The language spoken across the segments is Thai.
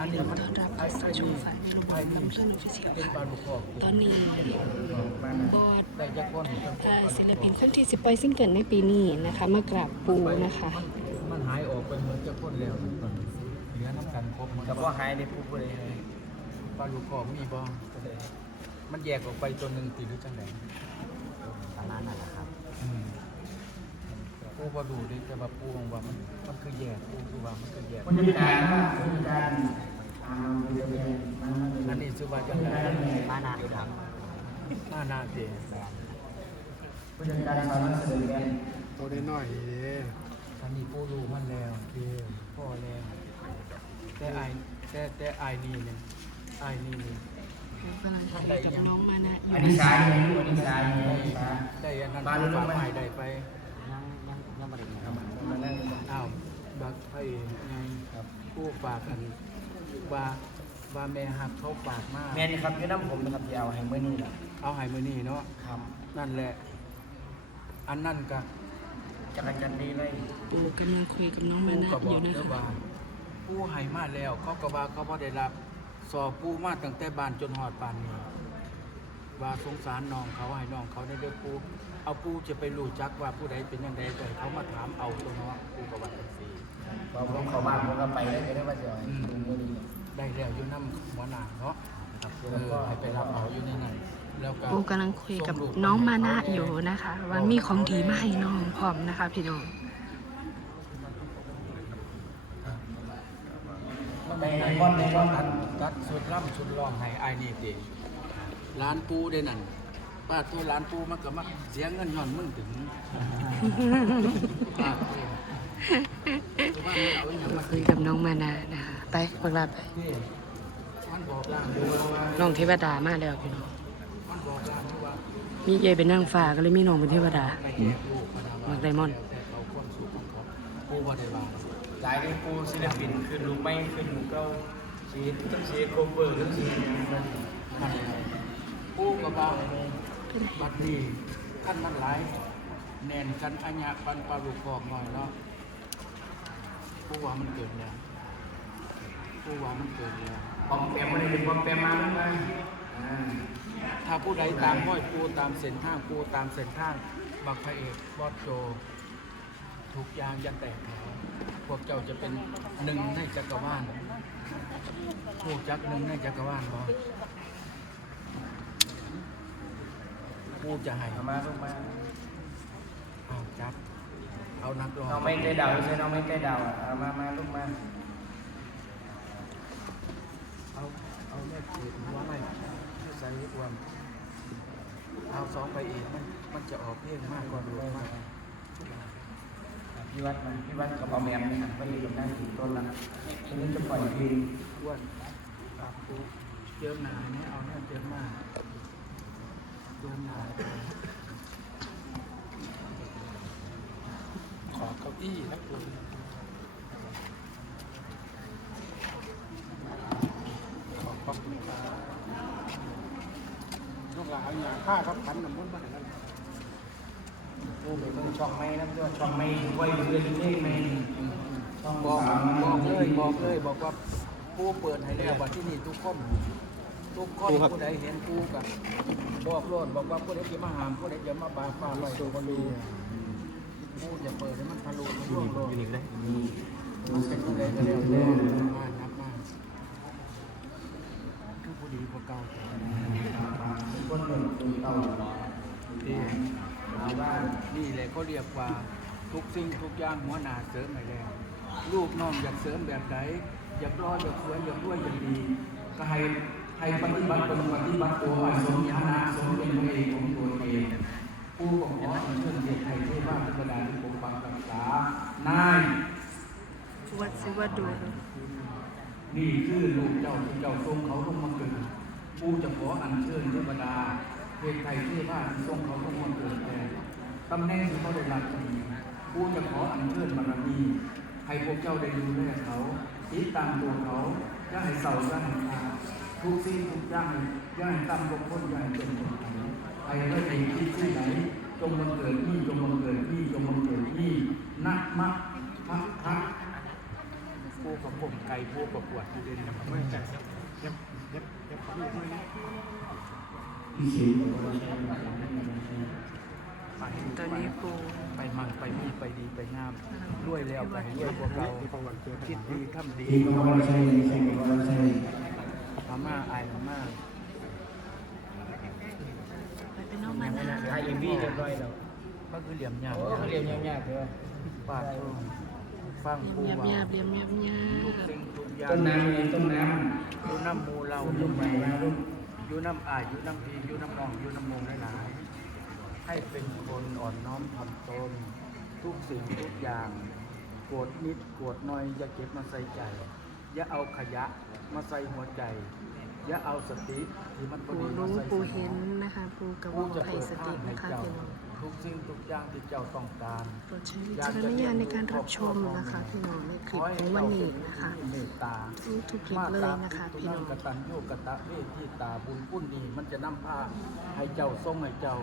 ค่ะพี่น้องต้อนรับเข้าสู่ช่วงฝ่ายเมนูบอลลำเพื่อนออฟฟิเชียลค่ะตอนนี้บอดศิลปินคนที่สิบปล่อยซิงเกิลในปีนี้นะคะมากราบปูนะคะ มันหายออกไปเหมือนจักคนแล้วเหลือน้ำกันครบหมดกับว่าหายในผู้บริหารปลาลูกกอกมีบ่มันแยกออกไปตัวหนึ่งตีหรือจังไดตาล้านนั่นแหละครับ อืม ปูบ่ดูดิแต่ว่าปูของว่ามันมันคือแยกปูคือว่ามันคือแยกผู้จัดการว่าผู้จัดการอ่าบริเวณมันอันนี้ชื่อว่าจังไดบ้านนาครับหน้าหน้าเตผู้จัดการสอนหนังสือกันตัวได้น้อยเด้อันนี้ปูรู้มันแล้วเด้พ่อแล้วแต่ไอแต่แต่ไอนี่เนี่ยไอนี่นี่ปูกำลังคุยกับน้องมานะอันนี้นะสายอันนี้สายได้อันนั้นบ้านลูกฝากไหมใหม่ได้ไป ยังยังยังบริเวณ ครับมานั่งอ้าวบักไอ้ไงครับผู้ฝากกันว่าว่าแม่หักเขาฝากมาก แม่นี่ครับอยืนน้ำผมนะครับที่เอาให้เมื่อนี้แหละเอาให้มื้อนี้เนาะครับนั่นแหละ อันนั่นก็จักรจันทร์ดีเลยปูกำลังคุยกับน้องมาผู้นะก็บออยู่กนะเด้อคะว่าผู้ให้มาแล้ว เขาก็ว่าเขาบ่ได้รับ สอบผู้มาตั้งแต่บ้านจนฮอดปานนี้ว่าสงสารน้องเขาให้น้องเขาได้เด้อผู้ เอาผู้จะไปรู้จักว่าผู้ใดเป็นยังไงแต่เขามาถามเอาตัวเนาะผู้ก็ว่าจังซี่พอผมเข้าบ้านผมก็ไปได้ก็ได้ว่าจะเอาให้ดูเมื่อนี้ได้แล้วอยู่นำหัวหน้าเนาะเออให้ไปรับเอาอยู่ในนั้นแล้วก็ปูกำลังคุยกับน้องมานะอยู่นะคะ ว่ามีของดีมาให้น้องพร้อมนะคะ พี่น้องในในก้อนในก้อนตันั้นดตัดสุดล่ำสุดรองให้ไอ้ายนี่ติร้านปูได้นั่น ป้าตัวร้านปูมันก็มาเสียเงินย้อนมึงถึงป้าเองว่าไม่เอาอย่างมาคุยกับน้องมานะนะคะไปพวกเราไป ที่มันบอกล่างดูว่าน้องเทวดามาแล้วพี่น้องมันบอกล่างดูว่ามีเยเป็นนางฟ้าก็เลยมีน้องเป็นเทวดาไอ้แก่ปูพนามักไดมอนด์ แต่เขาความสุขของเขาปูว่าได้บ้างหลายที่ปูศิลปินขึ้นลูกไม่ขึ้นลูกเก้าชีวิตต้องชีวิตโคเวอร์ต้องชีวิตอย่างนั้นมันปูกับบ้าง บัดนี้ขั้นมันหลายแน่นกันอัญญะปันปลาลูกกอกหน่อยเนาะปูว่ามันเกิดแล้วปูว่ามันเกิดแล้วปอมแปมอะไรเป็นปอมแปมมาแล้วไหมถ้าผู้ใดตามห้อยปูตามเส้นทางปูตามเส้นทางบักพระเอกบอสโจทุกอย่างยันแตกแถวพวกเจ้าจะเป็นหนึ่งในจักรวาลพวกจักหนึ่งในจักรวาลบอ ปูจะให้เอามาลูกมาเอาจับ เอานักร้องน้องไม่ใกล้ดาวใช่น้องไม่ใกล้ดาวอะเอามามาลูกมาเอาเอาแม่เขีดหัวไม่ไม่ใส่รวมเอาสองไปอีกมันมันจะออกเพลงมากกว่าดูมากพี่วัดมาพี่วัดกับปอมแปมเนี่ยพอดีกับนั่งถึงต้นละทีนี้จะปล่อยเพลงอ้วนปรับปูเจิมหนาเนี่ยเอาเนี่ยเจิมมาเจิมหนา ขอเก้าอี้นะคุณขอบขอบคุณครับลูกหลานอย่างข้าครับขันน้ำมันต์มาให้นั่นปูไปเบิ่งช่องไม่นะด้วยช่องไม่ไว้เรื่องเพลงไม่ช่องบอกสามบอกเลยบอกเลยบอกว่าปูเปิดให้แล้วว่าที่นี่ทุกคน ทุกคนผู้ใดเห็นปูกับบอกโลดบอกว่าผู้ใดจะมาหามผู้ใดจะมาบาฟ้าไว้ตัวคนดูปูจะเปิดให้มันทะลุทะลวงโลดนี่มันเป็นผู้ใดก็แล้วแต่มานับมาคือผู้ดีกว่าเก่าคนหนึ่งคนเก่าที่เอาว่านี่เลยเขาเรียกว่าทุกสิ่งทุกอย่างหัวหน้าเสริมให้แล้วลูกน้องอยากเสริมแบบไหนอยากรออยากสวยอยากรวยอยากดีก็ให้ ให้ปฏิบัติตนปฏิบัติตัวให้สมญาณะสมเป็นตัวเองของตัวเองผู้ของขออัญเชิญเด็กไทยเทว่าพิจารณาที่ปกปักรักษานายวัดสิวัดดูนี่คือลูกเจ้าที่เจ้าทรงเขาลงมาเกิดผู้จะขออัญเชิญเทวดาเทพไทยเทว่าที่ทรงเขาลงมาเกิดแต่ตำแหน่งที่เขาได้รับนี้ผู้จะขออัญเชิญบารมีให้พวกเจ้าได้ดูแลเขาติดตามตัวเขาอย่าให้เศร้าอย่าให้ขาด ทุกสิ่งทุกอย่างย่าให้ตามลงพ้นอย่าให้จนคนไทยใครไม่ได้คิดที่ไหนจงบังเกิดที่จงบังเกิดที่จงบังเกิดที่นะมะพะพะปูกับผมไก่ปูกับปวดอยู่เด่นนะครับไม่ใจเย็บย็บย็บเขาอีกด้วยนตอนนี้ปูไปมั่งไปมีไปดีไปงามรวยแล้วไปรวยพวกเรามีประวัติเจอคิดดีทำดี ม่าอายพม่าไปเป็นน้องมานาถ่ายเอ็มวีเรียบร้อยแล้วก็คือเหลี่ยมยาวโอ้เขาเรียนยากๆเลยปากโตฟังปูเงียบว่าเงียบเงียบเงียบเงียทุกบสิ่งทุกอย่างต้นน้ำไงต้นน้อยู่น้ำหมูเราำลูกใหม่นะลูกอยู่น้ำอายอยู่น้ำพีอยู่น้ำนองอยู่น้ำมงหลายๆให้เป็นคนอ่อนน้อมถ่อมตนทุกสิ่งทุกอย่างโกรธนิดโกรธน้อยอย่าเก็บมาใส่ใจ อย่าเอาขยะมาใส่หัวใจอ ย่าเอาสติที่มันปูดีมารู้ใส่ปูสมเห็อนงนะคะปูกับกูวงจะไทยเปิดสทาติงให้นะคะเจ้าพี่น้องทุกสิ่งทุกอย่างที่เจ้าต้องการโปรดใช้วิจารณญาณในการรับชมนะคะพี่น้องในคลิปของวันนี้นะคะเมตตารู้ทุกคลิปเลยนะคะพี่น้องกตัญญูกตะเวทีตาบุญคุณนี้มันจะนำพาให้เจ้าทรงให้เจ้า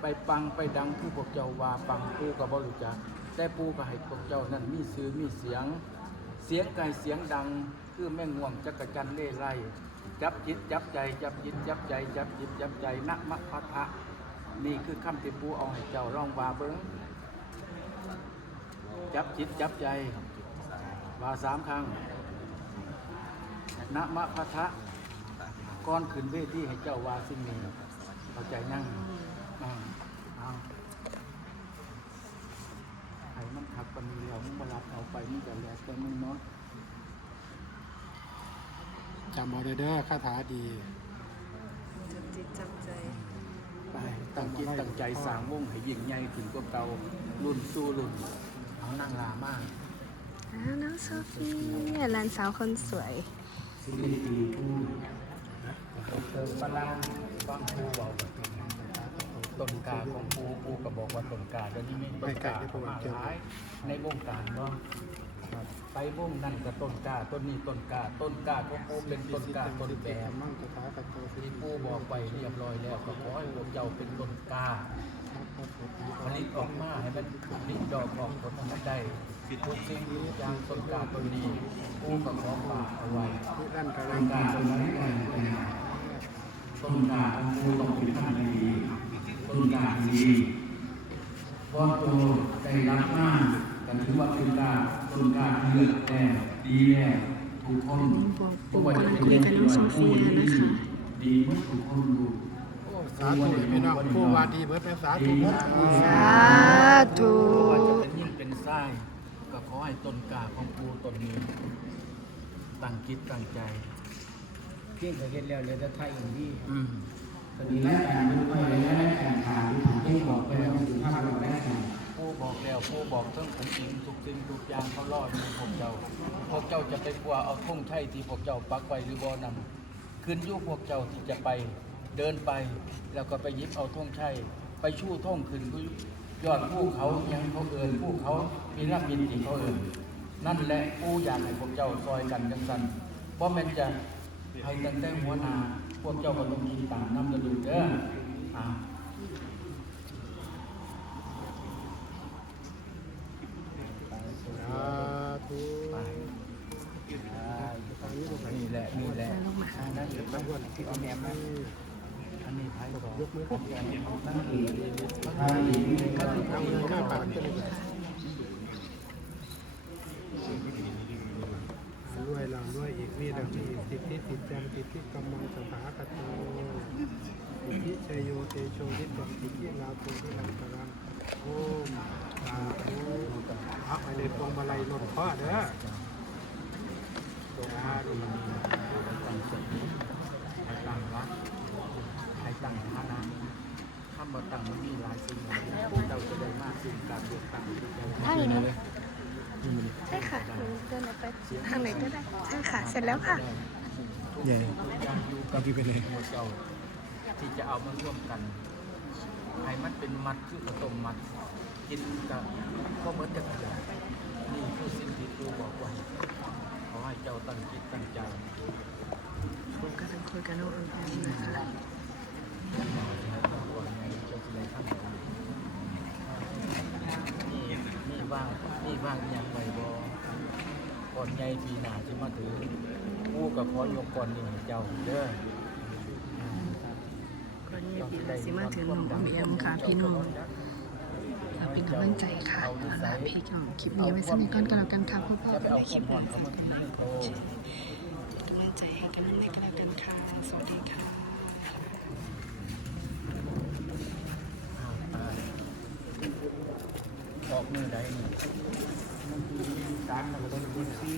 ไปปังไปดังผู้พวกเจ้าว่าปังปูกับบริจักแต่ปูก็ให้พวกเจ้านั้นมีซื้อมีเสียง เสียงไก่เสียงดัง คือแม่ง่วงจักรจันทร์เล่ไล่ จับจิตจับใจจับจิตจับใจจับจิตจับใจนักมัพะทะนี่คือคำที่ปูเอาให้เจ้าร้องว่าเบิ้งจับจิตจับใจว่าสามครั้งนะมะพะทะก่อนขึ้นเวทีให้เจ้าว่าสิ่งนี้เข้าใจนั่งอ่าเอาให้มันขับปันนี้แล้วมึงมารับเอาไปมึงจะแลกแต่มึงนาะ จำเอาได้เด้อคาถาดีจับจิตจับใจ ไปตั้งจิตตั้งใจสร้างวงให้ยิ่งใหญ่ถึงกว่าเก่ารุ่นสู้รุ่นเอานั่งลามากอ้าวน้องโซฟีหลานสาวคนสวยสิริดีผู้เติมพลังฟังผู้เบาต้นกาของผู้ผู้ก็บอกว่าต้นกาเดี๋ยวนี้มีต้นกาเข้ามาหลายในวงการเนาะครับ ไปวงนั่นก็ต้นกาต้นนี้ต้นกาต้นกาของผู้เป็นต้นกาต้นแบบมั่งคาถาตะโกที่ผู้บอกไปเรียบร้อยแล้วก็ขอให้พวกเจ้าเป็นต้นกาผลิตออกมาให้มันผลิตดอกออกผลมันได้ทุกสิ่งทุกอย่างต้นกาต้นนี้ผู้ก็ขอฝากเอาไว้ที่นั่นกำต้ลันงกาต้นนี้ต้นกาของผู้ต้องเป็นท่านดีต้นกาดีพอโตได้รับมากันถือว่าเป็นกา ต้นกาเลือกแต่ดีแน่ทุกคนบอกปู่กำลังคุยกัน้องโซเฟีดีหมดทุกคนดูสาธุพี่น้องผู้วาดีเบิดแม่สาธุสาธุว่าจะเป็นยิ่งเป็นไส้ก็ขอให้ตนกาของปูตนนี้ตั้งจิตตั้งใจเพียงแต่เห็นแล้วเหลือแต่ถ่ายอ็มวีอืมตอนนี้รายการมันก็เลยรายการทางที่บอกไปแล้วสุภาพเราได้กัน ผู้บอกแล้วผู้บอกเรื่องผมจริงทุกสิ่งทุกอย่างเขารอดในพวกเจ้า พวกเจ้าจะไปกลัวเอาทุ่งไช่ที่พวกเจ้าปักไว้หรือบ่นำขึ้นอยุพวกเจ้าที่จะไปเดินไป แล้วก็ไปยิบเอาทุ่งไช่ไปชู้ท่งขึ้นยอดภูเขายังเขาเอินภูเขามีรักยินที่เขาเอินนั่นแหละผู้อยากให้พวกเจ้าซอยกันจังสันเพราะแมันจะให้ตั้งแต่หัวนา พวกเจ้าก็ต้องคิดตามน้ำกระดูกเด้ออ่า สาธุ ไป ตอนนี้ลูกหลาน นี่แหละนี่แหละ ลงมา อันนั้นคือ ตำรวจ ที่ออมแอมนะอันนี้ท้ายสองยกมือขึ้นนั่นถ้าอีกเอามือหน้าปากกันเลยรวยเรารวยอีกนี่เรามีสิทธิติดจังสิทธิกำมังสถาคโตสิทธิชโยเตโชทิตังสิทธิลาโภทิลังกรังโอ้มสาธุเอาไปเลยพวงมาลัยหล่นพ่อเด้อสาธุตั้งสติให้ ตั้งรักให้ตั้งฐานะถ้าบ่ตั้งมันมีหลายสิ่งหลายอย่างพวกเจ้าจะได้มากสิ่งการเลือกตั้งที่เจ้าถ้าอยู่นี่ใช่ค่ะหนูเดินออกไปทางไหนก็ได้ใช่ค่ะ เสร็จแล้วค่ะใหญ่ยังอยู่กับที่เป็นหัวเจ้าที่จะเอามาร่วมกันให้มันเป็นมัดคือผสมมัดกินกับก็เหมือนจะขยายนี่คือสิ่งที่ครูบอกไว้ขอให้เจ้าตั้งจิตตั้งใจ ผมกำลังคุยกับน้องเอิญแอมนะคะนี่นี่ว่างนี่ว่างย่างไรบอก่อนอนใหญ่ปีหน้าที่มาถึงผู้กับขอยกก่อนนี่ให้เจ้าเด้อก่อนนี้ปีละสิมาถึงหนุ่มเอ็มค่ะพี่น้องเราเป็นกำลังใจค่ะเอาล่ะพี่น้องคลิปนี้ไว้สักนิดก่อนก็แล้วกันค่ะพ่อพ่อในคลิปหนั้นนเขามากินให้ ใจให้กันนั่นเองก็แล้วกันค่ะ สวัสดีค่ะออกมือไดนี่การมันก็ต้องดูซี